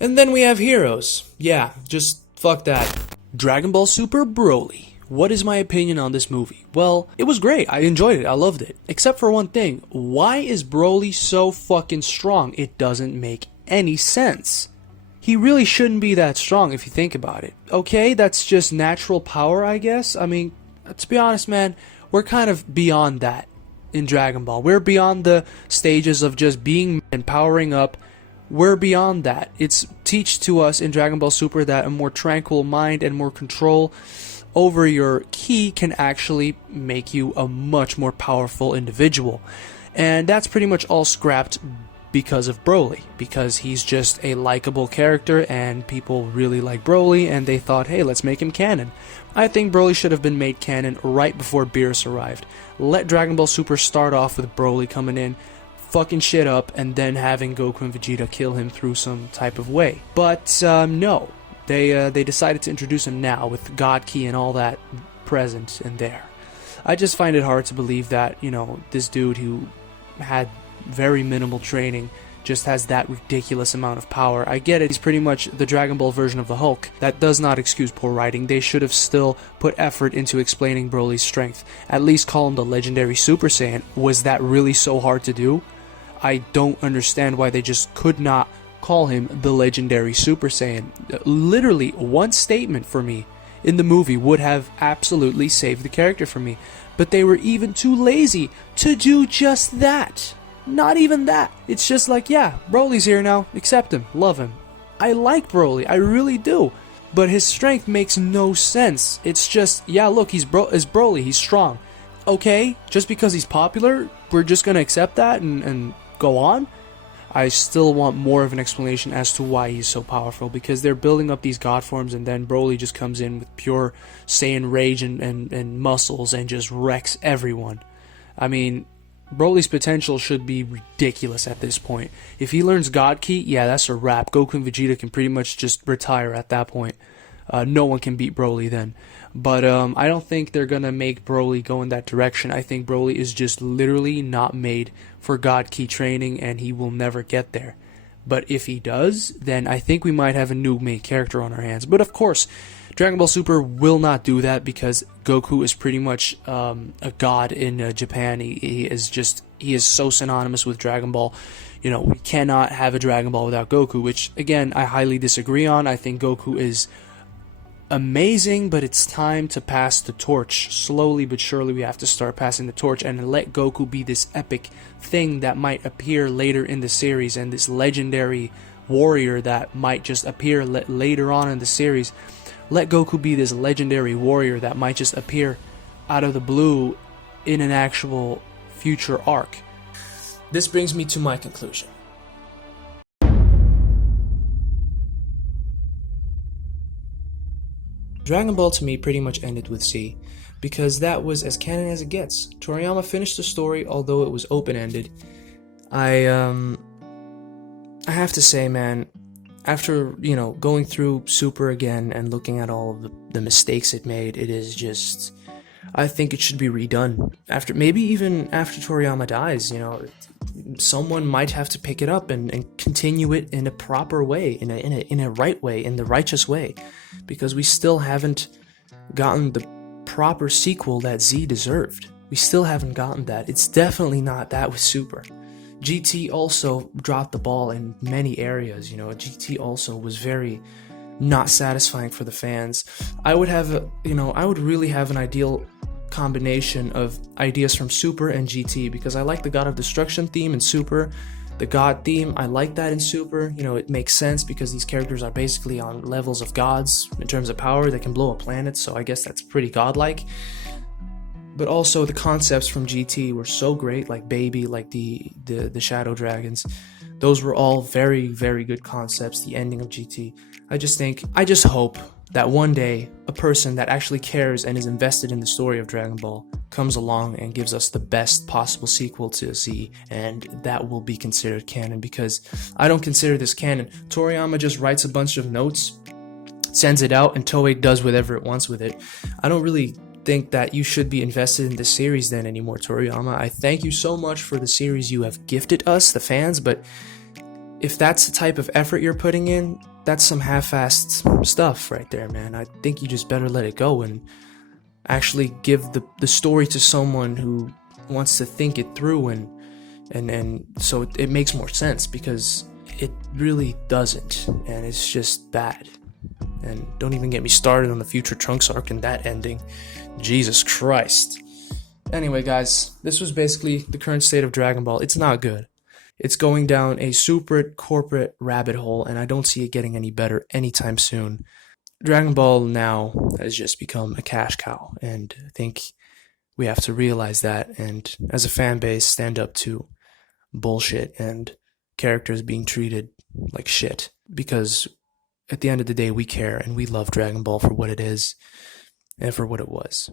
And then we have heroes. Yeah, just fuck that. Dragon Ball Super Broly. What is my opinion on this movie? Well, it was great. I enjoyed it. I loved it. Except for one thing. Why is Broly so fucking strong? It doesn't make any sense. He really shouldn't be that strong if you think about it. Okay, that's just natural power, I guess. I mean, to be honest, man, we're kind of beyond that in Dragon Ball. We're beyond the stages of just being and powering up. We're beyond that. It's teach to us in Dragon Ball Super that a more tranquil mind and more control over your ki can actually make you a much more powerful individual. And that's pretty much all scrapped because of Broly, because he's just a likable character and people really like Broly and they thought, hey, let's make him canon. I think Broly should have been made canon right before Beerus arrived. Let Dragon Ball Super start off with Broly coming in, fucking shit up, and then having Goku and Vegeta kill him through some type of way. But no, they decided to introduce him now with God Ki and all that present and there. I just find it hard to believe that, you know, this dude who had very minimal training just has that ridiculous amount of power. I get it, he's pretty much the Dragon Ball version of the Hulk. That does not excuse poor writing. They should have still put effort into explaining Broly's strength. At least call him the legendary Super Saiyan. Was that really so hard to do? I don't understand why they just could not call him the legendary Super Saiyan. Literally, one statement for me in the movie would have absolutely saved the character for me. But they were even too lazy to do just that. Not even that. It's just like, yeah, Broly's here now. Accept him. Love him. I like Broly. I really do. But his strength makes no sense. It's just, yeah, look, he's Broly. He's strong. Okay, just because he's popular, we're just going to accept that and go on? I still want more of an explanation as to why he's so powerful, because they're building up these god forms and then Broly just comes in with pure Saiyan rage and muscles and just wrecks everyone. I mean, Broly's potential should be ridiculous at this point. If he learns God Ki, yeah, that's a wrap. Goku and Vegeta can pretty much just retire at that point. No one can beat Broly then. But I don't think they're going to make Broly go in that direction. I think Broly is just literally not made for God Ki training, and he will never get there. But if he does, then I think we might have a new main character on our hands. But of course, Dragon Ball Super will not do that because Goku is pretty much a god in Japan. He is so synonymous with Dragon Ball. You know, we cannot have a Dragon Ball without Goku, which again I highly disagree on. I think Goku is amazing, but it's time to pass the torch. Slowly but surely we have to start passing the torch and let Goku be this epic thing that might appear later in the series, and this legendary warrior that might just appear later on in the series. Let Goku be this legendary warrior that might just appear out of the blue in an actual future arc. This brings me to my conclusion. Dragon Ball to me pretty much ended with Z, because that was as canon as it gets. Toriyama finished the story, although it was open-ended. I have to say, man, after, you know, going through Super again and looking at all of the mistakes it made, it is just, I think it should be redone. Maybe even after Toriyama dies, you know, someone might have to pick it up and continue it in a proper way, in a right way, in the righteous way, because we still haven't gotten the proper sequel that Z deserved. We still haven't gotten that. It's definitely not that with Super. GT also dropped the ball in many areas. You know, GT also was very not satisfying for the fans. I would really have an ideal combination of ideas from Super and GT, because I like the God of Destruction theme in Super. The God theme, I like that in Super. You know, it makes sense because these characters are basically on levels of gods in terms of power. They can blow a planet, so I guess that's pretty godlike. But also the concepts from GT were so great, like Baby, like the Shadow Dragons. Those were all very, very good concepts, the ending of GT. I just hope that one day a person that actually cares and is invested in the story of Dragon Ball comes along and gives us the best possible sequel to Z, and that will be considered canon, because I don't consider this canon. Toriyama just writes a bunch of notes, sends it out, and Toei does whatever it wants with it. I don't really think that you should be invested in the series then anymore, Toriyama. I thank you so much for the series you have gifted us, the fans, but if that's the type of effort you're putting in, that's some half-assed stuff right there, man. I think you just better let it go and actually give the story to someone who wants to think it through, and so it makes more sense, because it really doesn't, and it's just bad. And don't even get me started on the future Trunks arc and that ending. Jesus Christ. Anyway, guys, this was basically the current state of Dragon Ball. It's not good. It's going down a super corporate rabbit hole, and I don't see it getting any better anytime soon. Dragon Ball now has just become a cash cow, and I think we have to realize that, and as a fan base, stand up to bullshit and characters being treated like shit, because at the end of the day, we care and we love Dragon Ball for what it is and for what it was.